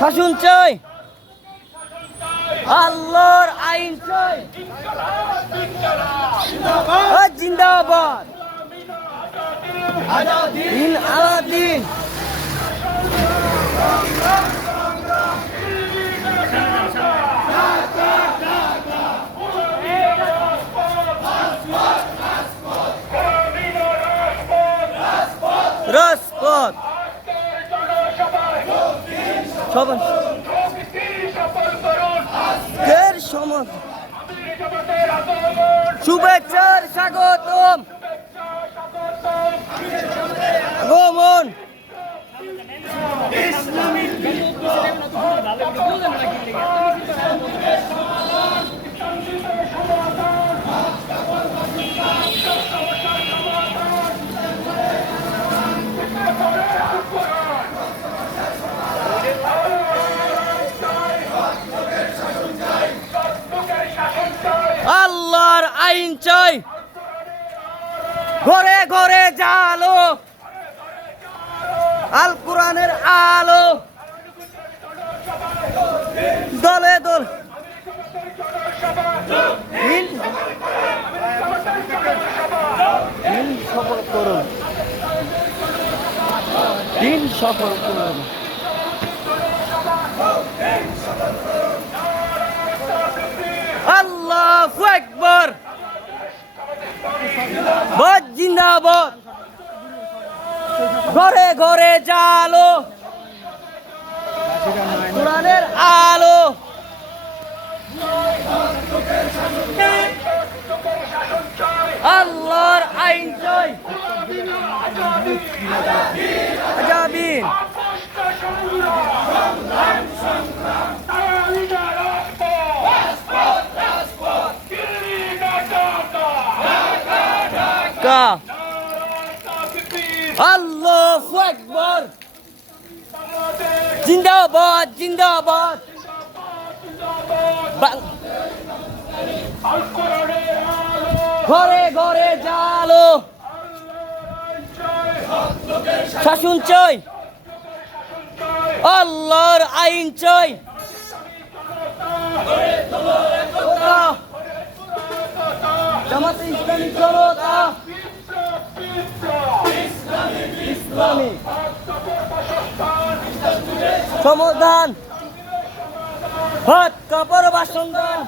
শাসন চাই, আল্লাহর আইন চাই, জিন্দাবাদ দিন আলাদিন। রাজপথ সবাই শুভেচ্ছার স্বাগতম আগমন। আল্লাহর আইন চাই, ঘরে ঘরে জালো, আল কোরআনের আলো, দলে দল দিন সফল করুন, দিন সফল করুন। আল্লাহু আকবার, জিন্দাবাদ, ঘরে ঘরে জালো, কোরআনের আলো, আল্লাহর আইন চাই, আজাদিন আল্লাহু আকবার, জিন্দাবাদ জিন্দাবাদ, ঘরে ঘরে জালো, শাসন চাই, আল্লাহর আইন চাই, জামাতে ইসলামী জনতা, ইসলামী সমাধান, হাত কাপড় বাসনদান,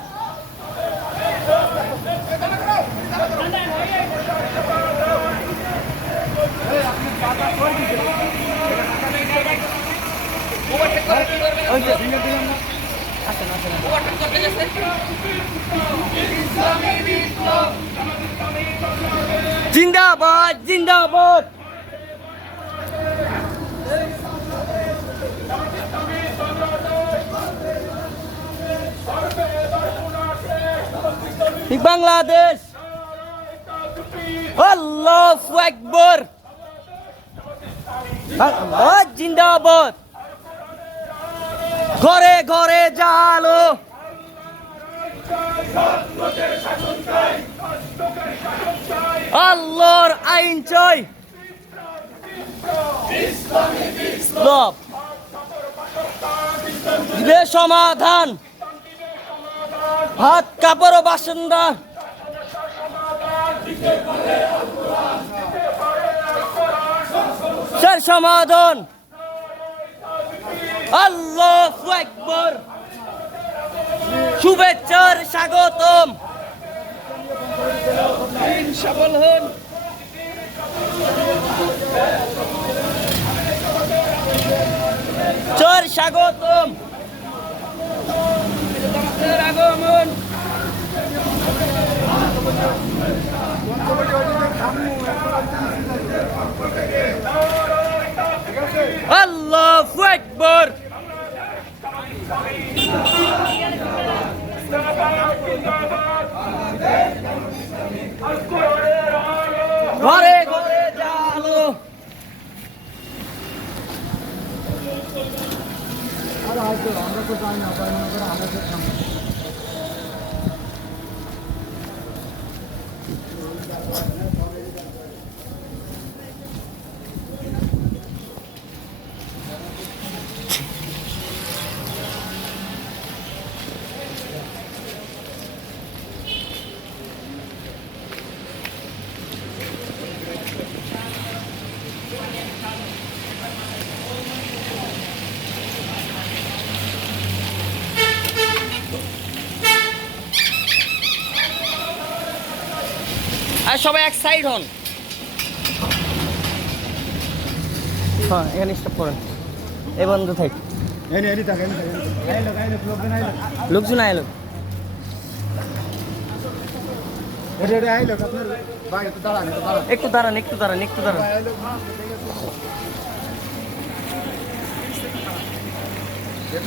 জিন্দাবাদ জিন্দাবাদ, বাংলাদেশ, আল্লাহু আকবার, জিন্দাবাদ, ঘরে ঘরে জালো, আল্লাহর আইন চাই, ইসলাম দিবে সমাধান, হাত কাপড় বাসনদান, সমাধান, আল্লাহু আকবার, শুভেচ্ছার স্বাগতম, সফল হন। চর স্বাগতম, আগমন, আল্লাহু আকবার, ঘরে ঘরে জালো, আমরা তো জানি না। আর সবাই এক সাইড হন। হ্যাঁ এখানে স্টপ করেন, এই বন্ধ থাক, লোকজন আইলো। একটু দাঁড়ান একটু দাঁড়ান একটু দাঁড়ান।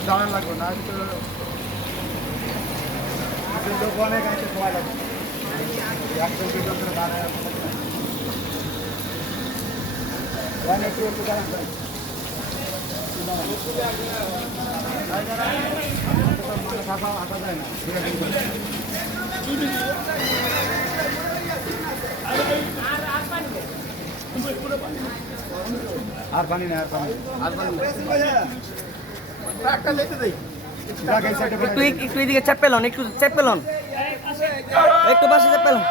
দাঁড়ান লাগবে না, অনেক আছে, সময় লাগবে। আসা যায় না, আর পানি না, আর পানি একটু একটু এদিকে চাপ পেলন, একটু চাপ পেলন, একটু পাশে চাপ পেলন।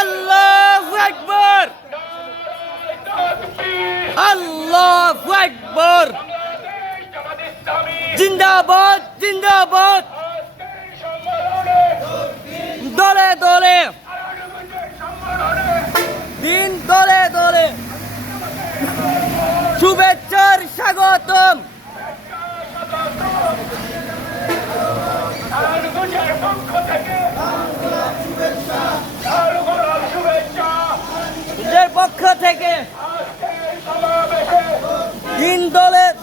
আল্লাহু আকবার, আল্লাহু আকবার, জিন্দাবাদ জিন্দাবাদ, দলে দলে দিন, দলে দলে শুভেচ্ছার স্বাগতম। পক্ষ থেকে তিন দলের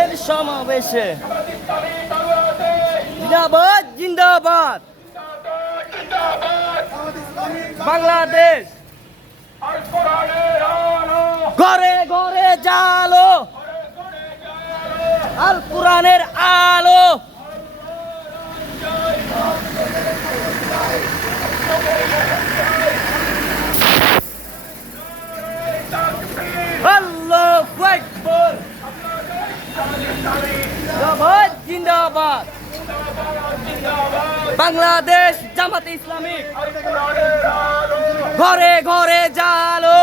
এর সমাবেশে জিন্দাবাদ জিন্দাবাদ, বাংলাদেশ ঘরে ঘরে জালো, আল কোরআনের আলো। আল্লাহু আকবার, জিন্দাবাদ জিন্দাবাদ, বাংলাদেশ জামাতে ইসলামী ঘরে ঘরে জালো।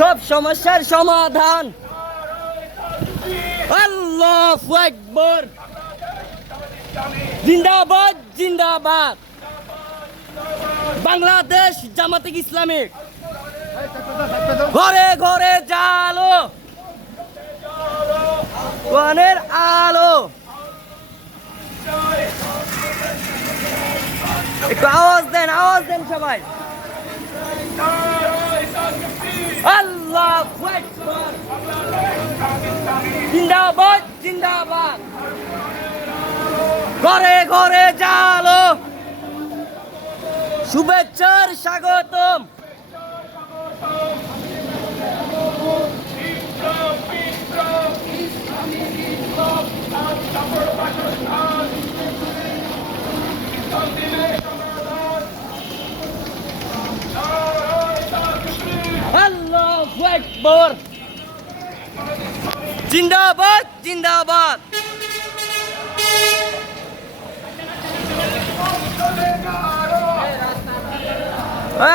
সব সমস্যার সমাধান। আল্লাহু আকবার, জিন্দাবাদ জিন্দাবাদ, বাংলাদেশ জামাতে ইসলামী ঘরে ঘরে জালো, কোরআনের আলো। একটু আওয়াজ দেন সবাই। আল্লাহু আকবার, জিন্দাবাদ জিন্দাবাদ, ঘরে ঘরে জালো, শুভেচ্ছার স্বাগতম। আল্লাহু আকবার, জিন্দাবাদ জিন্দাবাদ।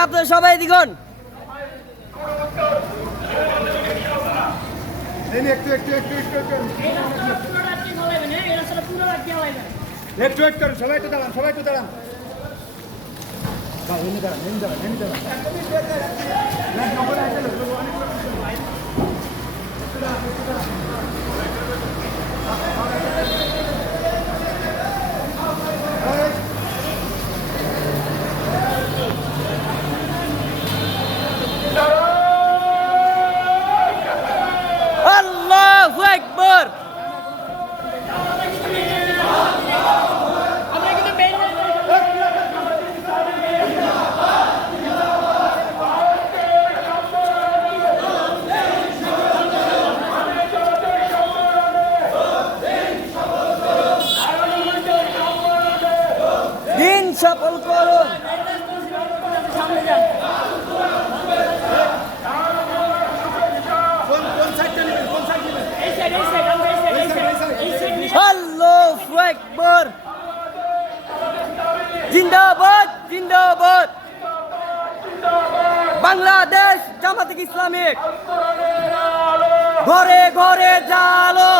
আপনারা সবাই দিগন একটু সবাই একটু দাঁড়ান, সবাই একটু দাঁড়ান। আল্লাহু আকবার, জামাত ইসলামিক ঘরে ঘরে জালো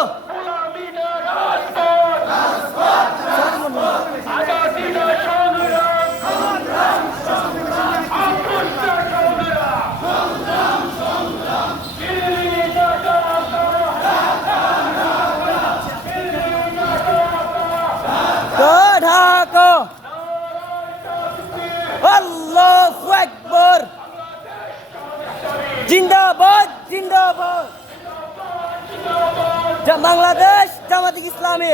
ঢাকা আল্লাহু আকবার জিন্দাবাদ জিন্দাবাদ বাংলাদেশ জামাত ইসলামী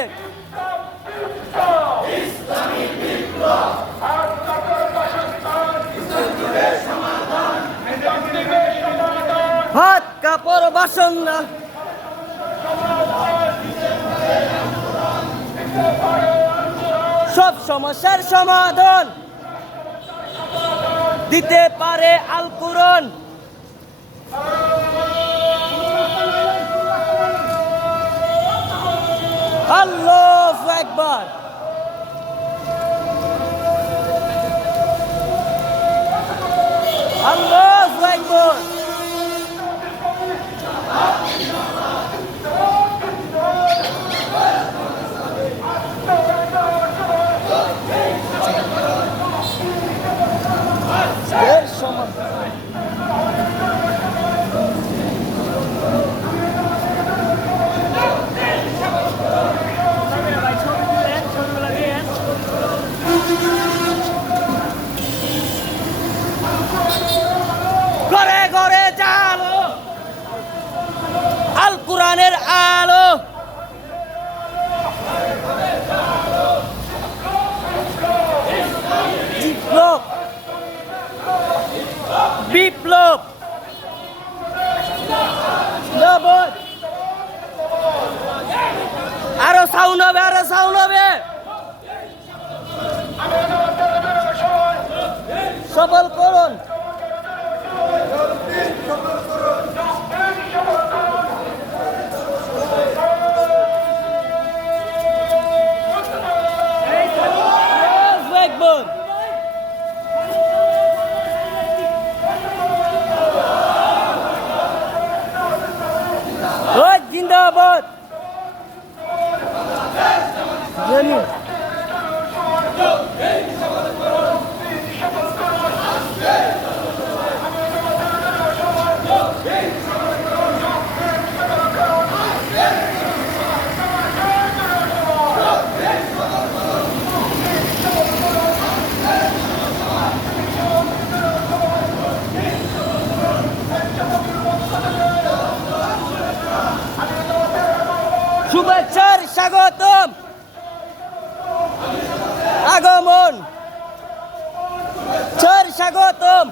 ভাত কাপড় বাসন না সব সমস্যার সমাধান দিতে পারে আল কুরআন আল্লাহু আকবার আল্লাহু আকবার এর সমাধান ঘরে ঘরে জালো আল কুরআনের আলো বিপ্লব বিপ্লব আরো সাউন্ড হবে আরো সাউন্ড হবে সবল করুন জিন্দাবাদ শুভেচ্ছার স্বাগতম আগমন স্বাগতম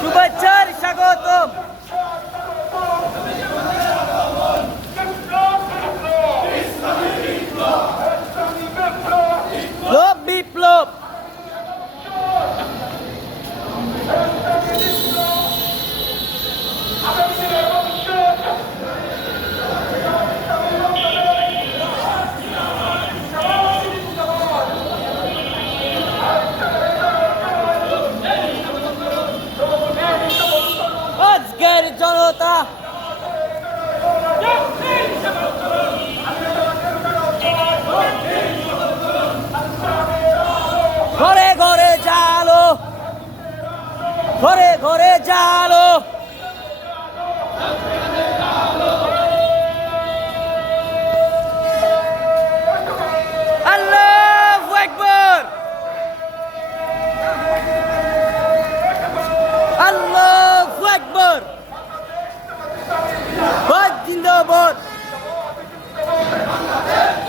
শুভেচ্ছার স্বাগতম বিপ্লব আজকের জনতা ঘরে ঘরে জালো ঘরে ঘরে জালো আল্লাহু আকবার আল্লাহু আকবার জিন্দাবাদ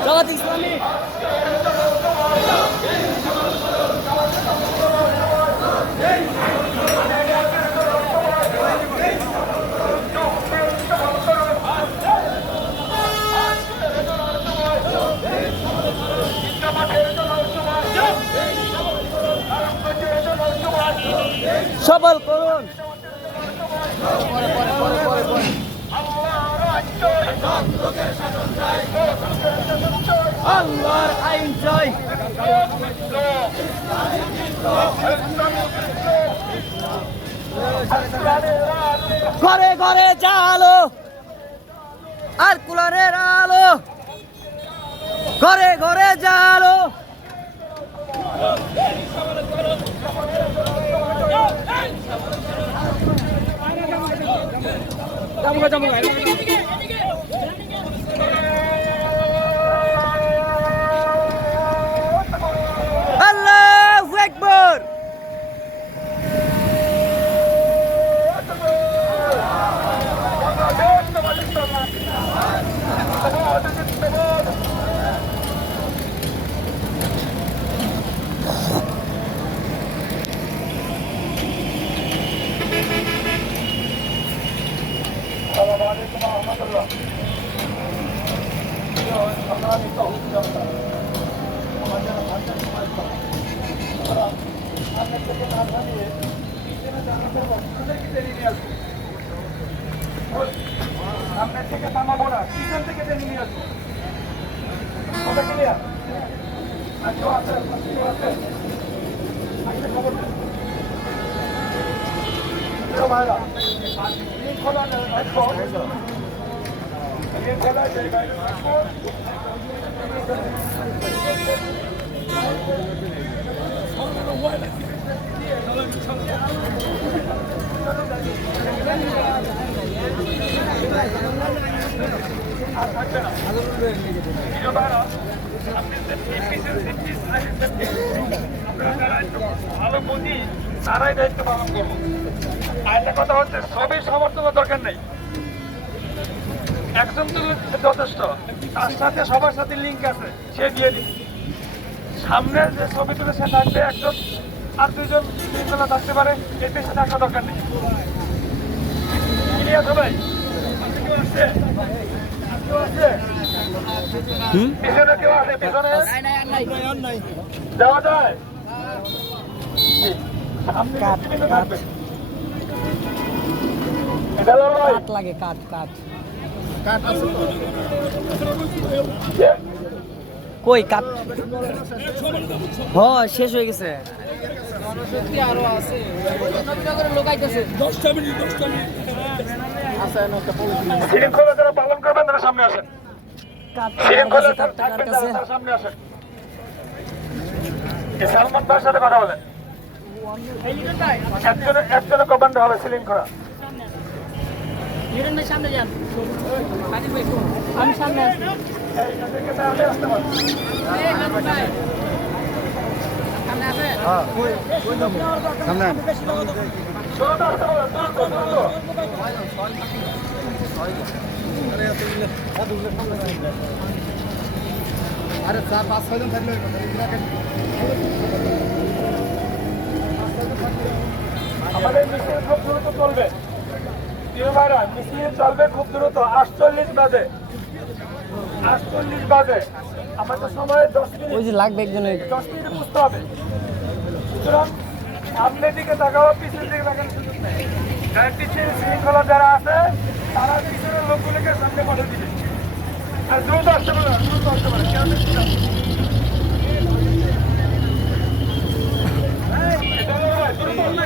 জামাত ইসলামী সবল করুন আল্লাহর আইন জয় ঘরে ঘরে জালো আর কুলারের আলো, ঘরে ঘরে জালো। আল্লাহু আকবার। সামনের থেকে থামাবো না, পিছন থেকে টেনে নিয়ে আসবো। কথা ক্লিয়ার? আচ্ছা আছে খবর দেন। ভাইরা শৃঙ্খলা রাখবো, শৃঙ্খলা জায়গায় রাখবো। ভালো বুঝি তারাই দায়িত্ব পালন করবো। আরেকটা কথা হচ্ছে, সবই সমর্থনের দরকার নেই, একজন তো যথেষ্ট, তার সাথে সবার সাথে লিঙ্ক আছে, সে দিয়ে দিন। সামনে যে ছবি তুলে সে থাকবে একজন, আর দুজন শৃঙ্খলা থাকতে পারে, এর পেছনে থাকা দরকার নেই। ঠিক আছে ভাই? কেউ আসছে? কেউ আসছে? পিছনে কেউ আছে? পিছনে যাওয়া যায়? সামনে পিছনে থাকবে। এটা লড়াই। কাট লাগে, কাট কাট। কই কাট? হ, শেষ হয়ে গেছে। শৃঙ্খলা যারা পালন করবেন তারা সামনে আসেন। শৃঙ্খলা যারা থাকবেন তারা সামনে আসেন। সালমান ভাইয়ের সাথে কথা বলেন। একজনের কমান্ড হবে শৃঙ্খলা। সামনে যান, আমি সামনে আসি। সামনে আরে 4-5-6 জন থাকলে আমাদের মিছিল খুব দ্রুত চলবে। ভাইরা মিছিল চলবে খুব দ্রুত। 48 বাজে, 48 বাজে আমাদের সময় 10 মিনিট। ওই যে লাগবে একজনের। 10 মিনিট বুঝতে হবে। সুতরাং সামনের দিকে তাকাও, পিছনের দিকে তাকানোর সুযোগ নেই। যারা পিছিয়ে শৃঙ্খলা যারা আছে তারা পিছনের লোকগুলোকে সামনে পাঠিয়ে দিবে। আর দ্রুত আসতে পারে, দ্রুত আসতে পারে। কেউ দেখছি না। দ্রুত আসতে পারে।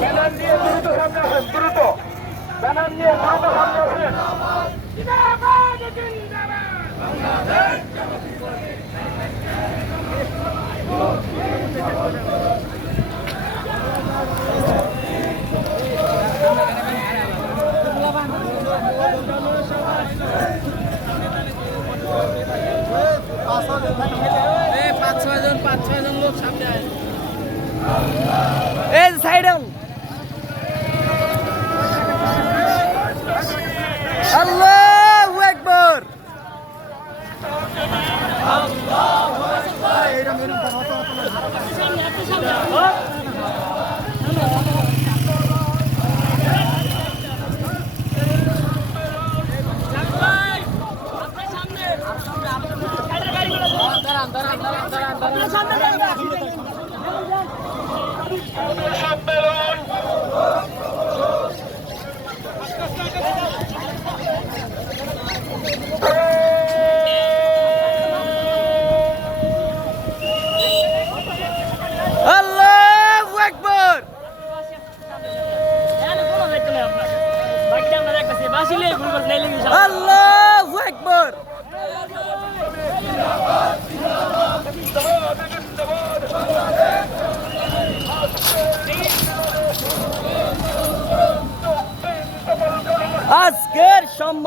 ব্যানার নিয়ে দ্রুত সামনে আসেন, দ্রুত ব্যানার নিয়ে দ্রুত সামনে আসেন। পাঁচ ছয় জন লোক সামনে আয়। এই সাইড ডাউন। আল্লাহু আকবার।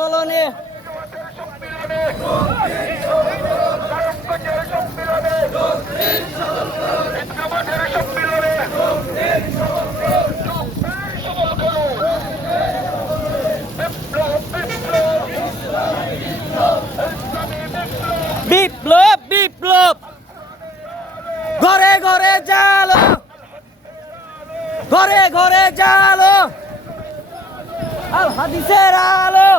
আন্দোলনে বিপ্লব বিপ্লব ঘরে ঘরে জালো ঘরে ঘরে জালো আল হাদিসের আলো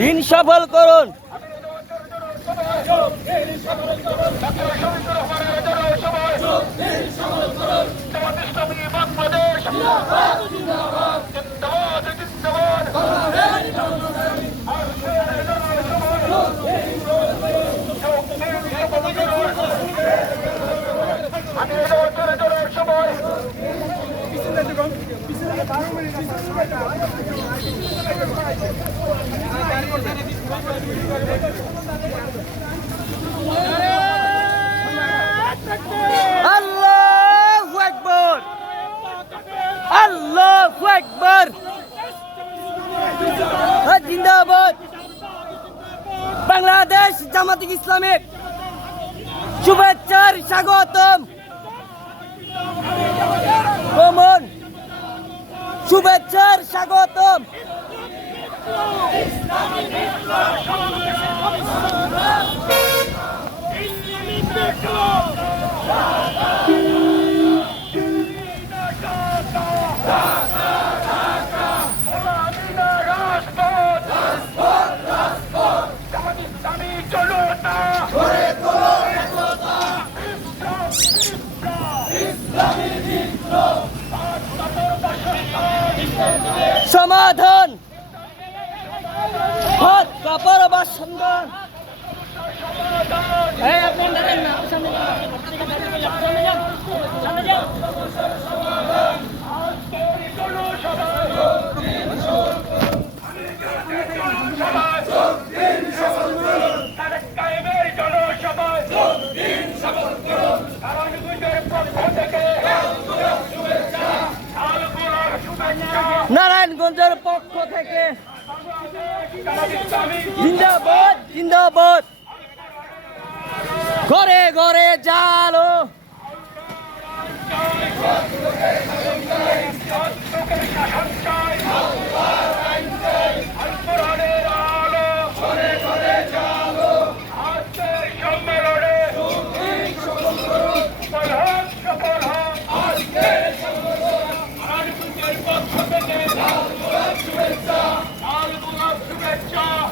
দিন সফল করুন আল্লাহু আকবার আল্লাহু আকবার জিন্দাবাদ বাংলাদেশ জামাত ইসলামী শুভেচ্ছার স্বাগতম কমন শুভেচ্ছার স্বাগতম সমাধান হাত কাপড় বাসন্দন নারায়ণগঞ্জের পক্ষ থেকে জিন্দাবাদ জিন্দাবাদ ঘরে ঘরে জালো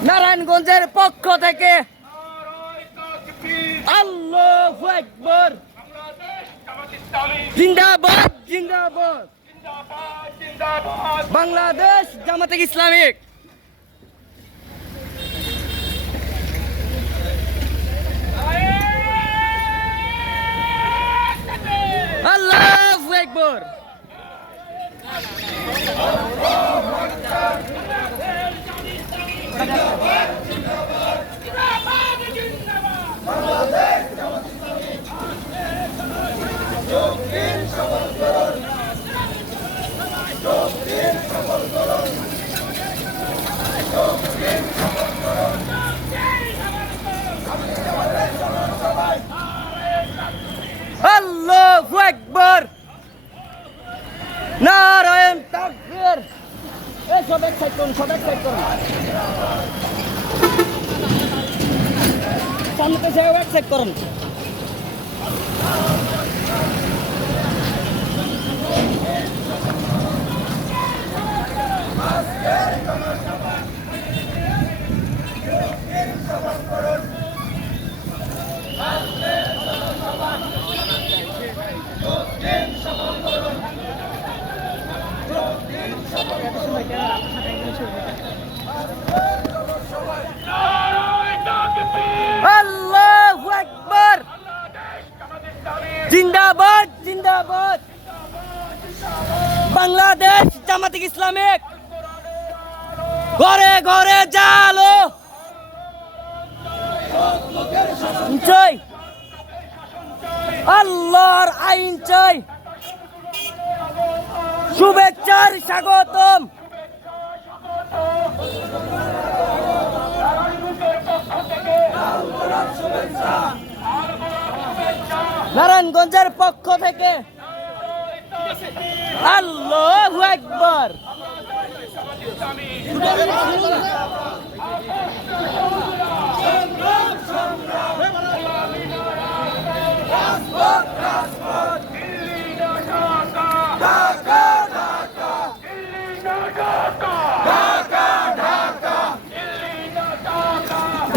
নারায়ণগঞ্জের পক্ষ থেকে আল্লাহু আকবার জিন্দাবাদ জিন্দাবাদ বাংলাদেশ জামাত ইসলামী আল্লাহু আকবার আল্লাহু আকবার নারায়ণ তাকবীর এই সব এক সাইড করুন সামনে পেছনে এক সাইড করুন বাংলাদেশ জামাতে ইসলামিক ঘরে ঘরে জালো চাই, আল্লাহর আইন চাই, শুভেচ্ছার স্বাগতম। নারায়ণগঞ্জের পক্ষ থেকে আল্লাহু আকবার।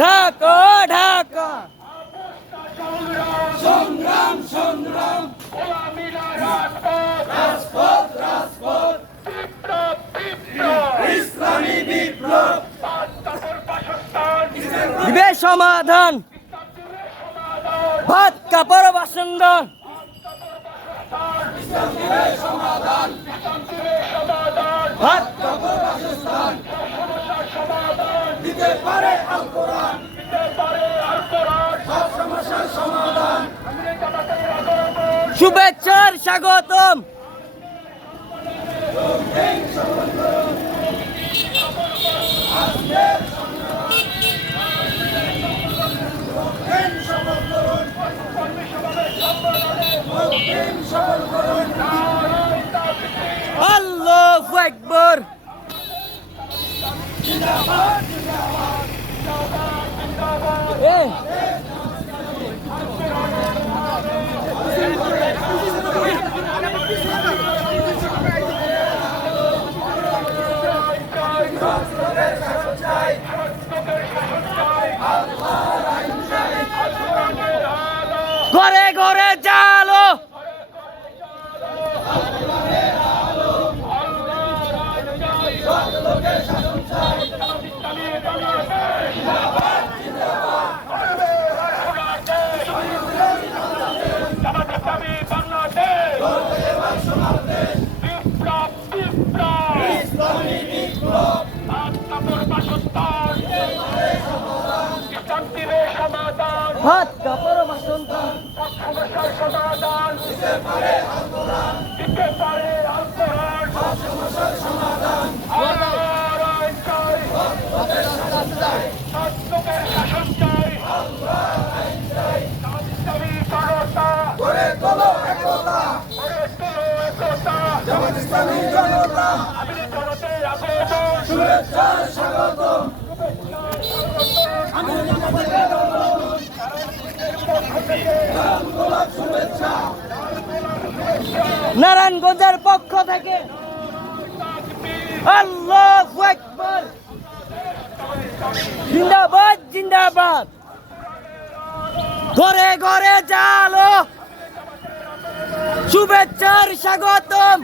ঢাকা ঢাকা সংগ্রাম সংগ্রাম রাজপথ রাজপথ বিপ্লব বিপ্লব ইসলামী বিপ্লব দিবে সমাধান, ভাত কাপড় বাসন দান, ভাত কাপড় বাসস্থান দিতে পারে আল কোরআন, দিতে পারে আল কোরআন সব সমস্যার সমাধান। শুভেচ্ছার স্বাগতম। আল্লাহু আকবার। এই ঘরে ঘরে জালো, বিপ্লব বিপ্লব ইসলামী বিপ্লব আত্মাপুর বাসস্থান ইসলাম দিবে সমাধান, ভাত কাপড় বাসন দান, সমস্যার সমাধান দিতে পারে আল কোরআন, দিতে পারে আল কোরআন সব সমস্যার সমাধান। আল্লাহর আইন চাই, শাসকের শাসন চাই, ইসলামী জনতা গড়ে তোলো একতা, গড়ে তোলো একতা, জামাত ইসলামী জনতা আমি জনতার আগমন, শুভেচ্ছার স্বাগতম। নারায়ণগঞ্জের পক্ষ থেকে আল্লাহু আকবার। জিন্দাবাদ জিন্দাবাদ। ঘরে ঘরে জালো, শুভেচ্ছার স্বাগতম।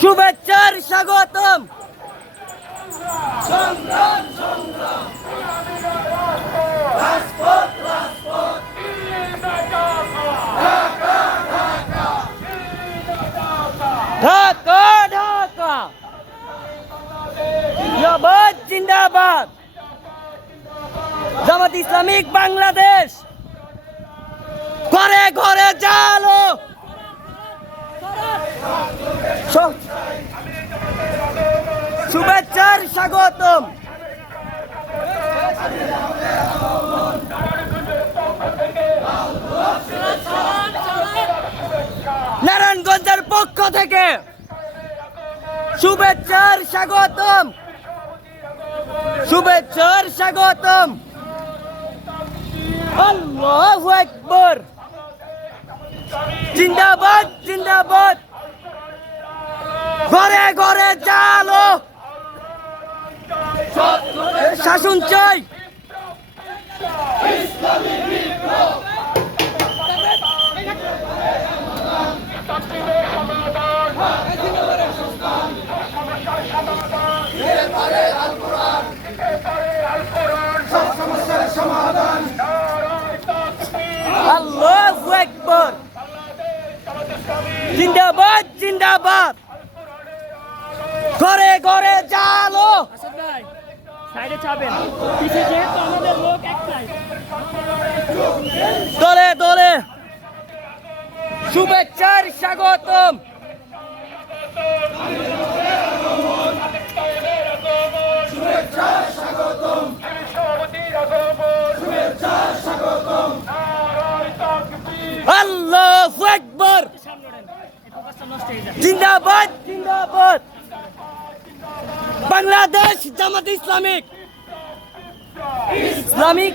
শুভেচ্ছার স্বাগতম। সংগ্রাম সংগ্রাম রাজপথ রাজপথ ঢাকা ঢাকা ঢাকা ঢাকা জিন্দাবাদ জিন্দাবাদ। জামাত ইসলামিক বাংলাদেশ ঘরে ঘরে জালো, শুভেচ্ছার স্বাগতম। নারায়ণগঞ্জের পক্ষ থেকে শুভেচ্ছার স্বাগতম, শুভেচ্ছার স্বাগতম। আল্লাহু আকবার। জিন্দাবাদ জিন্দাবাদ। ঘরে ঘরে জালো, শাসন চাই, সমাধান আল্লাহু আকবার জিন্দাবাদ জিন্দাবাদ ঘরে ঘরে জালো আসাদ ভাই সাইডে চাবেন পিছে যেহেতু আমাদের লোক একটাই দলে দলে শুভেচ্ছার স্বাগতম আল্লাহু আকবার জিন্দাবাদ জিন্দাবাদ বাংলাদেশ জামাত ইসলামিক ইসলামিক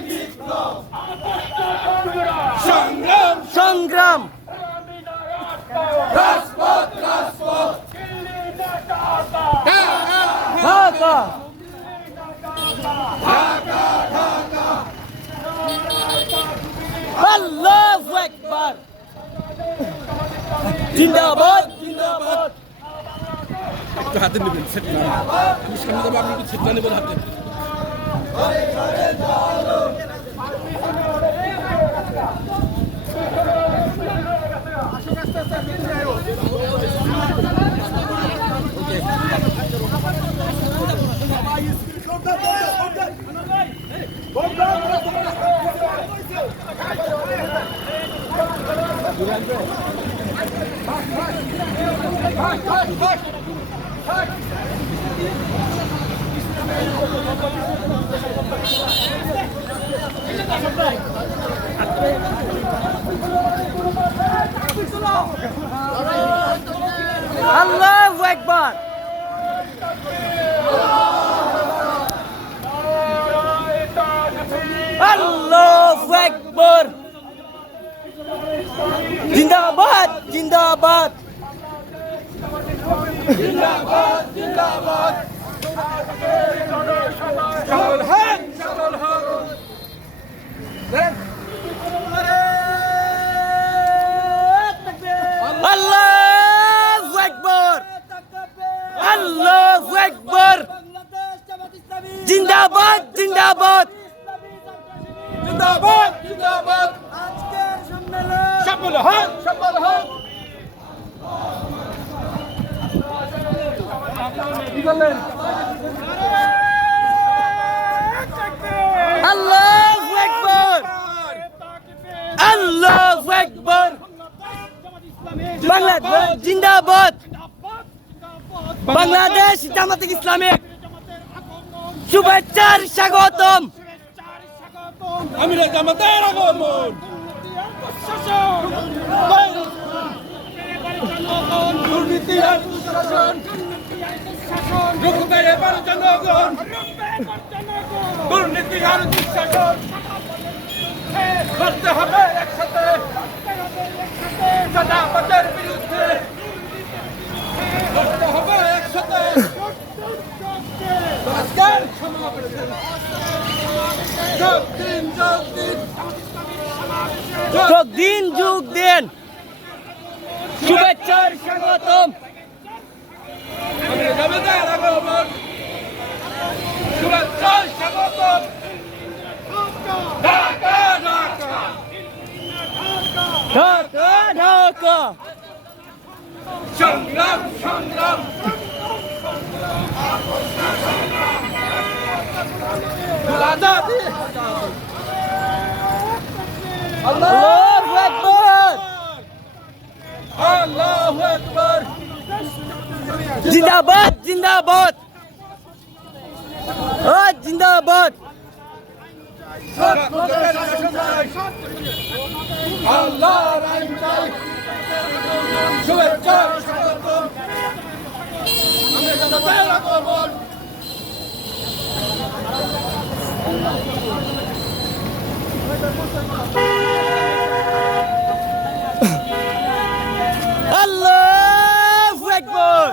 সংগ্রাম সংগ্রাম ঢাকা আল্লাহু আকবার জিন্দাবাদ জিন্দাবাদ একটু হাতে নেবেন সেট না আমি সামনে যাবো আপনি একটু সেটটা নেবেন হাতে আল্লাহু আকবার আল্লাহু আকবার জিন্দাবাদ জিন্দাবাদ জিন্দাবাদ জিন্দাবাদ আল্লাহু আকবার আল্লাহু আকবার জিন্দাবাদ জিন্দাবাদ জিন্দাবাদ জিন্দাবাদ আজকের সম্মেলন সফল হোক সফল হোক কি বললেন আল্লাহু আকবার আল্লাহু আকবার বাংলাদেশ জিন্দাবাদ বাংলাদেশ জামাত ইসলামিক শুভেচ্ছার স্বাগতম আমিরা জামাতের আগমন দুর্নীতি আর দুঃশাসন রুখবে এবার জনগণ দুর্নীতি আর দুঃশাসন করতে হবে একসাথে চাঁদাবাজের বিরুদ্ধে করতে হবে একসাথে আজকের সমাবেশে যোগ দিন যোগ দিন যোগ দিন যোগ দিন শুভেচ্ছার স্বাগতম আমিরা জামাতের আগমন শুভেচ্ছার স্বাগতম ঢাকা ঢাকা ঢাকা ঢাকা সংগ্রাম সংগ্রাম আজাদি আল্লাহু আকবার আল্লাহু আকবার জিন্দাবাদ জিন্দাবাদ জিন্দাবাদ আল্লাহর আইন চাই শুভেচ্ছা স্বাগতম আমরা জামাতের আগমন আল্লাহু আকবার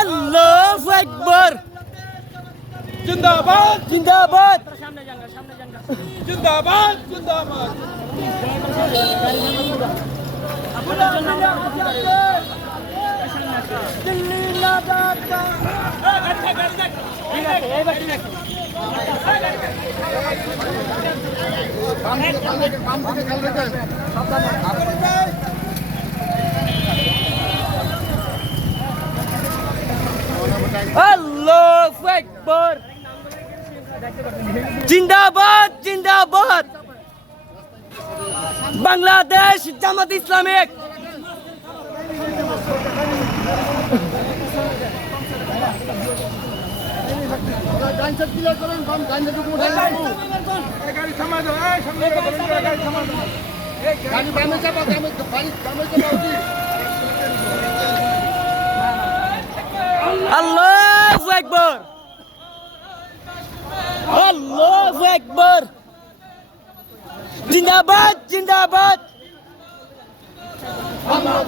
আল্লাহু আকবার জিন্দাবাদ জিন্দাবাদ জিন্দাবাদ জিন্দাবাদ দিল্লি না ঢাকা। ঠিক আছে, এইবার ঠিক আছে। আল্লাহু আকবার। জিন্দাবাদ জিন্দাবাদ। বাংলাদেশ জামাত ইসলামিক। গাড়ি থামা দাও, এই সামনে গাড়ি থামা দাও। আল্লাহু আকবার। আল্লাহু আকবার। জিন্দাবাদ জিন্দাবাদ।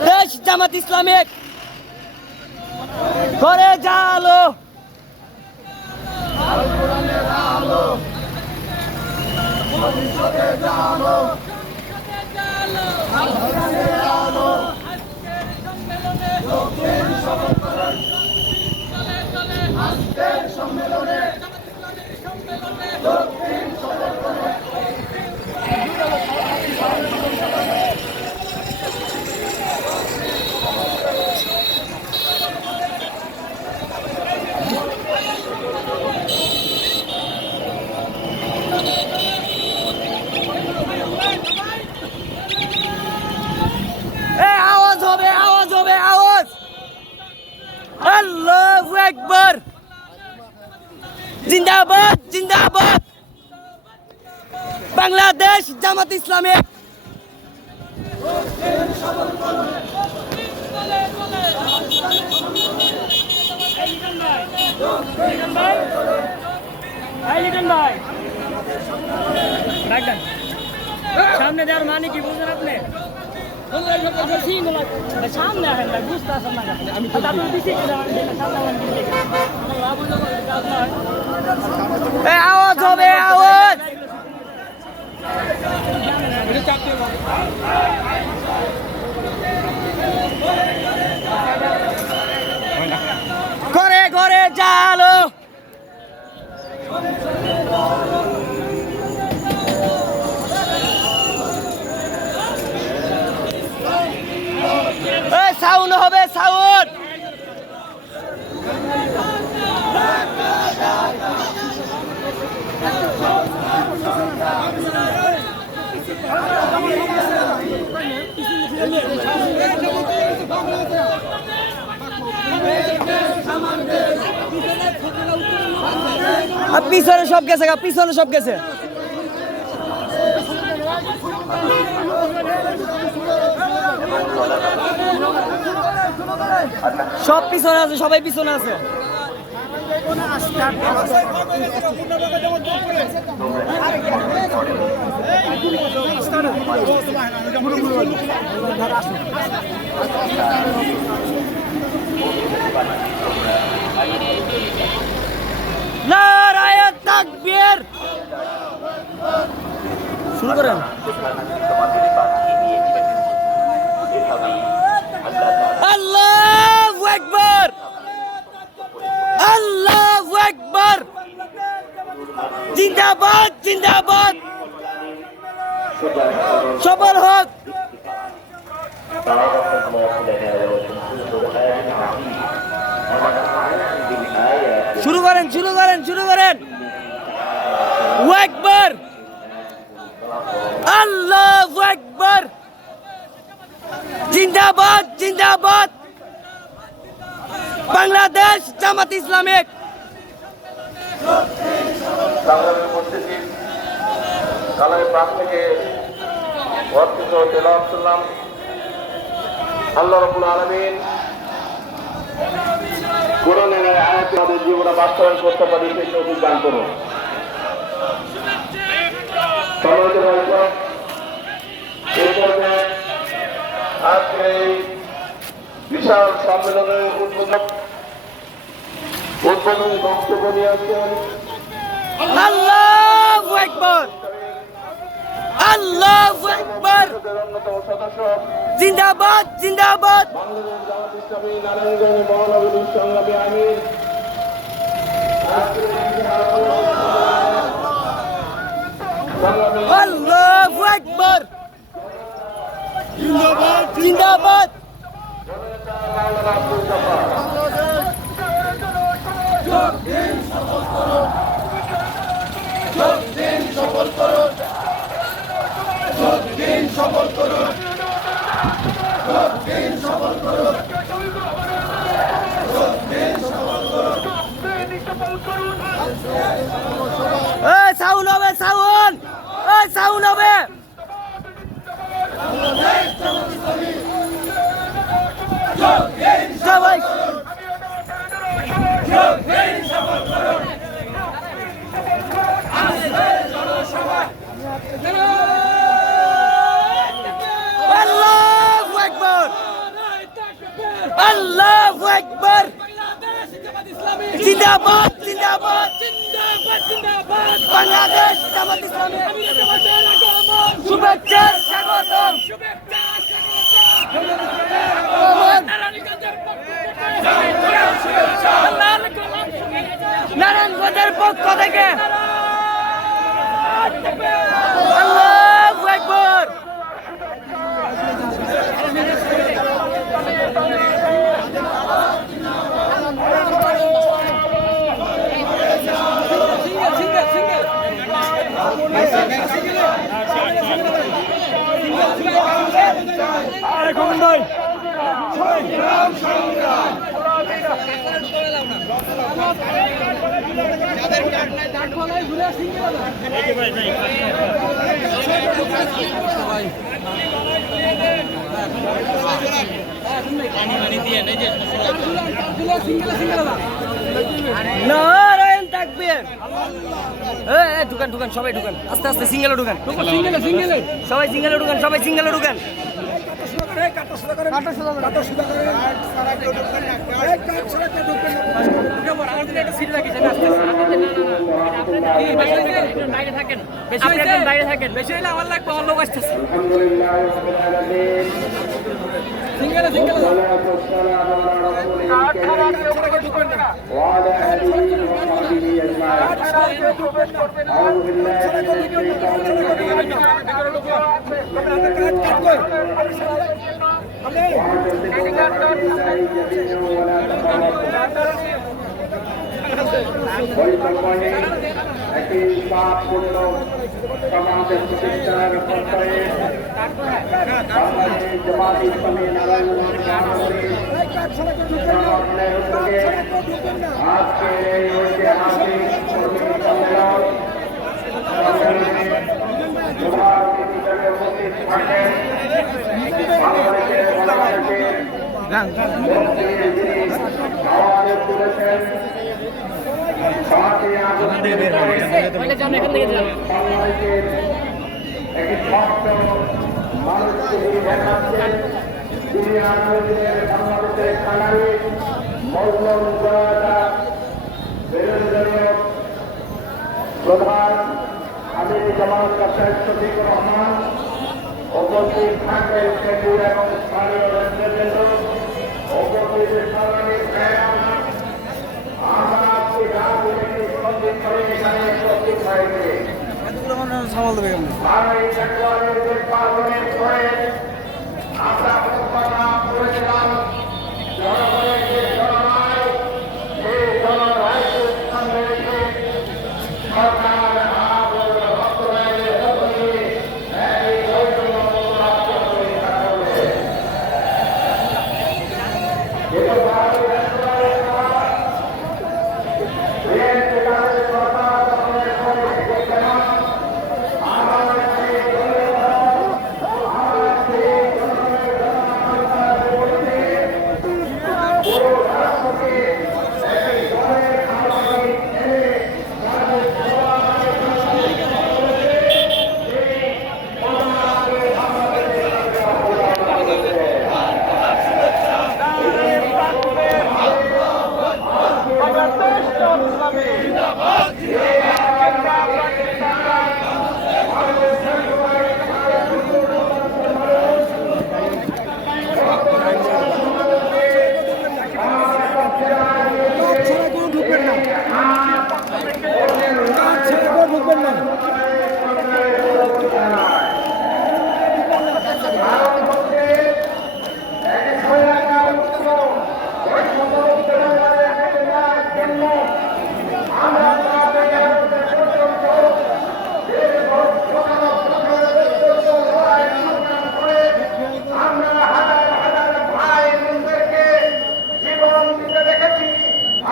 দেশ জামাত ইসলামিক করে যালো। আওয়াজ হবে আওয়াজ হবে আওয়াজ। আল্লাহু আকবার। জিন্দাবাদ জিন্দাবাদ। বাংলাদেশ জামাত ইসলামিক। লিটন ভাই ডাকবেন। সামনে দেওয়ার মানে কি বুঝলেন আপনি? সামনে আসেন ভাই, বুঝতে আসেন না। আমি আওয়াজ হবে আওয়াজ। ঘরে ঘরে জালো। সাউন্ড হবে সাউন্ড। পিছনে সব গেছে পিছনে সব গেছে। সব পিছনে আছে, সবাই পিছনে আছে। নারায়ে তাকবীর। শুরু করেন। আল্লাহু আকবার। আল্লাহু আকবার। জিন্দাবাদ জিন্দাবাদ। সফল হোক। শুরু করেন শুরু করেন শুরু করেন। আল্লাহু আকবার। আল্লাহু আকবার। জিন্দাবাদ জিন্দাবাদ। বাংলাদেশ জামাত ইসলামিক। কালামের পাক থেকে বর্তিত তেলাওয়াত করলাম। আল্লাহ রাব্বুল আলামিন কোরআনের আয়াত আমাদের জীবনে বাস্তবায়ন করতে পারি সেই তৌফিক দান করুন। আজকে বিশাল সম্মেলনের উদ্বোধনী বক্তব্য নিয়ে আসছেন আল্লাহু আকবার। আল্লাহু আকবার। অন্যতম সদস্য জিন্দাবাদ জিন্দাবাদ। বাংলাদেশ জামাত ইসলামী নারায়ণগঞ্জ মহানগরীর সংগ্রামী আমির আল্লাহু আকবার। জিন্দাবাদ জিন্দাবাদ। সাউন্ড হবে সাউন্ড, সাউন্ড হবে। সবাই আল্লাহু আকবার আল্লাহু আকবার। জিন্দাবাদ জিন্দাবাদ বাংলাদেশ জামাত ইসলামী শুভেচ্ছা স্বাগতম। নারায়ণগঞ্জের পক্ষ থেকে আল্লাহু আকবার। নারায়ণ তাকবীর। ঢুকান ঢুকান সবাই ঢুকান, আস্তে আস্তে সিঙ্গেলে ঢুকান, সবাই সিঙ্গেলে ঢুকান, সবাই সিঙ্গেলে ঢুকান। বাইরে থাকেন, বেশি হইলে আমার লাগবে, আমার লোক আসতেছে। একটি সাতপূর্ণ সমাজের প্রতিষ্ঠার পর্যায়ে বাংলাদেশ জামাত ইসলামী নারায়ণগঞ্জ মহানগরীর সংগঠনের উদ্যোগে আজকে এই ঐতিহাসিক কর্মী সম্মেলন প্রধান অতিথি হিসেবে উপস্থিত থাকেন বাংলাদেশের বাংলাদেশের মন্ত্রী যিনি আওয়াজ তুলেছেন একটি শক্ত মানুষকে দেখাচ্ছে দুনিয়ার বাংলাদেশের কানারি মজলুম প্রধান আমির জামাত কাসেম শফিকুর রহমান উপস্থিত থাকবেন কেন্দ্রীয় এবং স্থানীয় নেতৃবৃন্দ উপস্থিত সাধারণ আমরা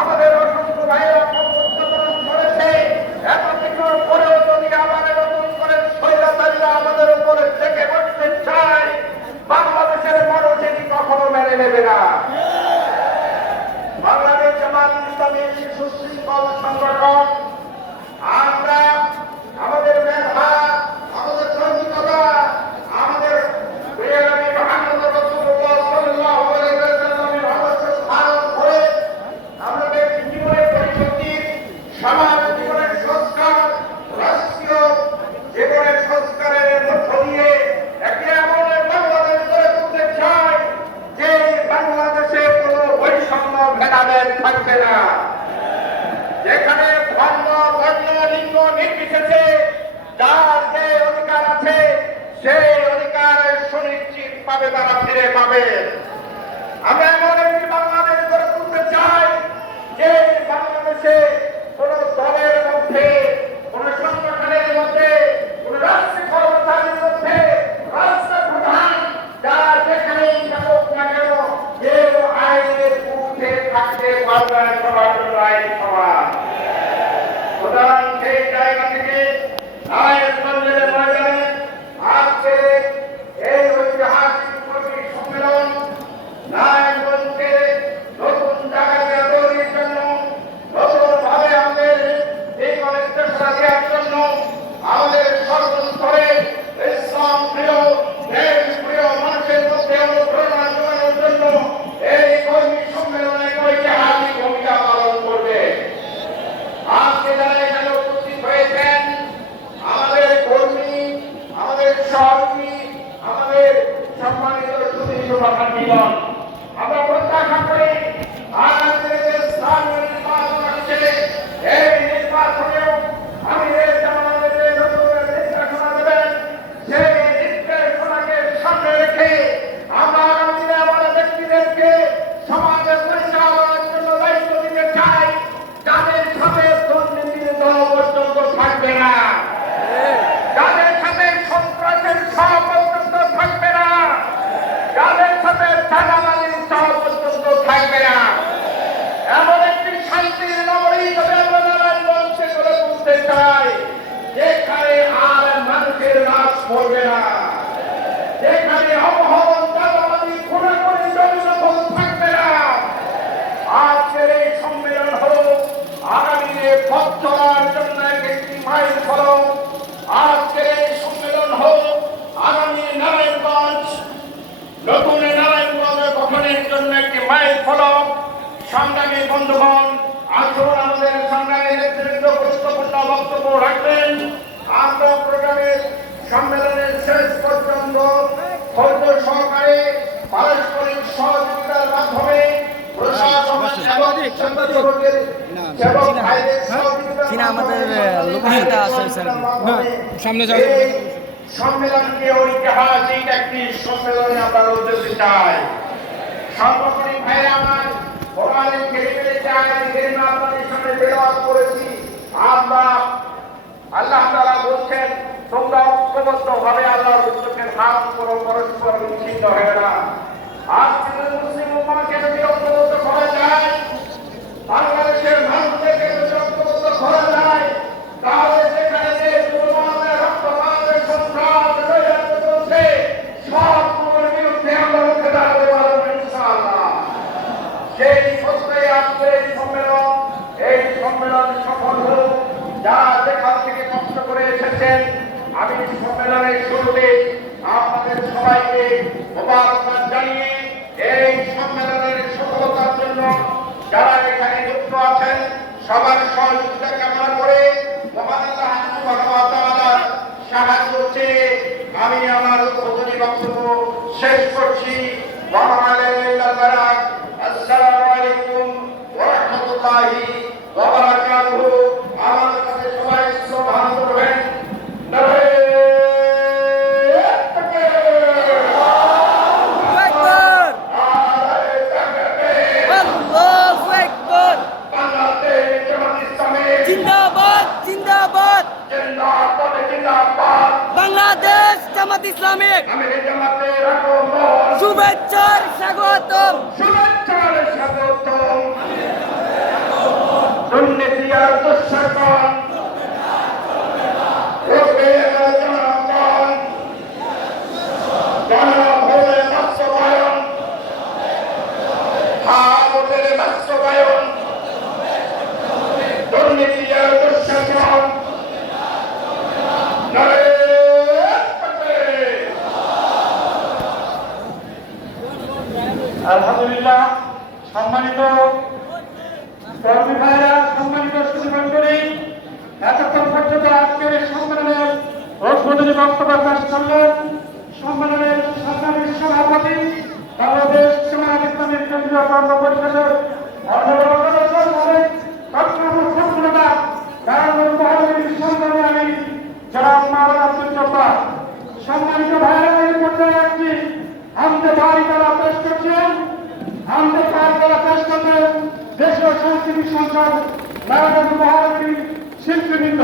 আমাদের অসংখ্য ভাইয়েরা উত্তোলন করেছে। এত কিছুর পরেও যদি আবার এরকম করে স্বৈরাচারীরা আমাদের উপরে থেকে বসতে চায়, বাংলাদেশের মানুষ এটি কখনো মেনে নেবে না। বাংলাদেশ জামাত ইসলামী শিশু শৃঙ্খল সংগঠন, আমরা আমাদের মেধা, আমাদের নৈতিকতা, আমাদের প্রিয় নবী মুহাম্মদ রাসূলুল্লাহ সাল্লাল্লাহু আলাইহি ওয়াসাল্লামের আদর্শ ধারণ করে আমরা ব্যক্তি জীবনের পরিবর্তন, সমাজ জীবনের সংস্কার, রাষ্ট্রীয় জীবনের সংস্কারের মধ্য দিয়ে একটি এমন বাংলাদেশ গড়ে তুলতে চাই যে বাংলাদেশে কোনো বৈষম্য ভেদাভেদ থাকবে না, যেখানে ধর্ম, বর্ণ, লিঙ্গ নির্বিশেষে যার যে অধিকার আছে সেই অধিকারের সুনিশ্চিত পাবে, তারা ফিরে পাবে। আমরা এমন একটি বাংলাদেশ গড়ে তুলতে চাই যে বাংলাদেশে কোন দলের মধ্যে, কোন সংগঠনের মধ্যে, কোন রাষ্ট্রীয় কর্মচারীর মধ্যে, রাষ্ট্র প্রধান যার যেখানেই থাকুক না কেন, কেউ আইনের ঊর্ধ্বে থাকতে পারবে না, সবার জন্য আইন সমান। সুতরাং সেই জায়গা থেকে নারায়ণগঞ্জের ময়দানে আজকে এই ঐতিহাসিক কর্মী সম্মেলন নারায়ণগঞ্জকে নতুন জায়গায় তৈরির জন্য, নতুনভাবে আমাদের এই কলেজটা দেওয়ার জন্য, আমাদের সর্বস্তরে ইসলাম প্রিয়, দেশ প্রিয় মানুষের মধ্যে অনুপ্রেরণা যোগানোর জন্য এই কর্মী সম্মেলনে ঐতিহাসিক ভূমিকা পালন করবে। আজকে যারা এখানে উপস্থিত হয়েছেন, আমাদের কর্মী, আমাদের সহকর্মী, আমাদের সম্মানিত সুধীবন, আমরা প্রত্যাশা করি আগামী দিনে স্থানীয় নির্বাচন আসছে, এই নির্বাচনেও আমাদের জামাতের নতুন নির্দেশনা দেবেন। সেই নির্দেশনাকে সামনে রেখে আমরা আগামী দিনে আমাদের ব্যক্তিদেরকে সমাজের পরিচালনার জন্য দায়িত্ব দিতে চাই, যাদের সাথে দুর্নীতির দল পর্যন্ত থাকবে না, যাদের সাথে সন্ত্রাসের সহ পর্যন্ত থাকবে না, যাদের সাথে চাঁদাবাজির সহ পর্যন্ত থাকবে না। এমন একটি শান্তির নগরী তবে আমরা নারায়ণগঞ্জে গড়ে তুলতে চাই, যেখানে আর মানুষের লাশ পড়বে না, যেখানে অপহরণ, চাঁদাবাজি, খুনাখুনি, জনদখল থাকবে না। আজকের এই সম্মেলন হল আগামী দিনে পথ চলার জন্য একটি মাইল ফলক। আজকের এই সম্মেলন হল আগামী নারায়ণগঞ্জ, নতুন নারায়ণগঞ্জ গঠনের জন্য একটি মাইল ফলক। সংগ্রামী বন্ধুগণ, আসুন আমাদের সংগ্রামী নেতৃত্ব গুরুত্বপূর্ণ বক্তব্য রাখবেন। আমরা প্রোগ্রামের সম্মেলনের শেষ পর্যন্ত ধৈর্য সহকারে পারস্পরিক সহযোগিতার মাধ্যমে সামনে যাবে সম্মেলনকে ঐতিহাসিক একটি সম্মেলনে আমরা রূপে দিতে চাই। সাংগঠনিক ভাইরা আমার ভগবানের খেলে চাই, আপনাদের সামনে তেলাওয়াত করেছি। আমরা আল্লাহ তাআলা বলছেন, তোমরা ঐক্যবদ্ধভাবে আল্লাহর হুকুমের হাত করো, পরস্পর বিচ্ছিন্ন হয়ে না। আজ মুসলিম উম্মাহকে যদি ঐক্যবদ্ধ করা যায়, বাংলাদেশের মানুষদেরকে যদি ঐক্যবদ্ধ করা যায়, তাহলে সেখানে যে জুলুমের, রক্তপাতের, সন্ত্রাস, নৈরাজ্য চলছে, সবগুলোর বিরুদ্ধে আমরা রুখে দাঁড়াতে পারবো ইনশাআল্লাহ। সেই সত্যই আজকের এই সম্মেলন সফল হোক। যা যেখান থেকে কষ্ট করে এসেছেন, আমি সম্মেলনের শুরুতে আপনাদের সবাইকে মোবারকবাদ জানিয়ে এই সম্মেলনের সফলতার জন্য যারা এখানে যুক্ত আছেন সবার সহযোগিতা কামনা করে মহান আল্লাহ সুবহানাহু ওয়া তাআলার সাহায্য চেয়ে আমি আমার উদ্বোধনী বক্তব্য শেষ করছি। আসসালামু আলাইকুম ওয়া রাহমাতুল্লাহি ওয়া বারাকাতুহু। আমার কাছে সবাই শ্রদ্ধা করবেন। Allahu Akbar! Allahu Akbar! Bangladesh Bangladesh Jamaat Islamic শুভেচ্ছার স্বাগতম। দুর্নীতি আর দুঃশাসন গণভোটের বাস্তবায়ন, ভোটের বাস্তবায়ন, দুর্নীতি আর দুঃশাসন। আলহামদুলিল্লাহ। সম্মানিত কর্মী ভাইরা, সম্মানিত সুধীমণ্ডলী, এতক্ষণ পর্যন্ত আজকের এই সম্মেলনের উদ্বোধনী বক্তব্য পেশ করলেন সম্মেলনের সংগ্রামী সভাপতি বাংলাদেশ জামাত ইসলামী কেন্দ্রীয় কর্ম পরিষদের সম্মানিত ভাইরা, এই পর্যায়ে একটি আমাদের বাড়ি তারা পেশ করছেন, আমাদের পাড় তারা পেশ করবেন দেশীয় সাংস্কৃতিক সংসদ নারায়ণ মহানগরী শিল্পীবৃন্দ।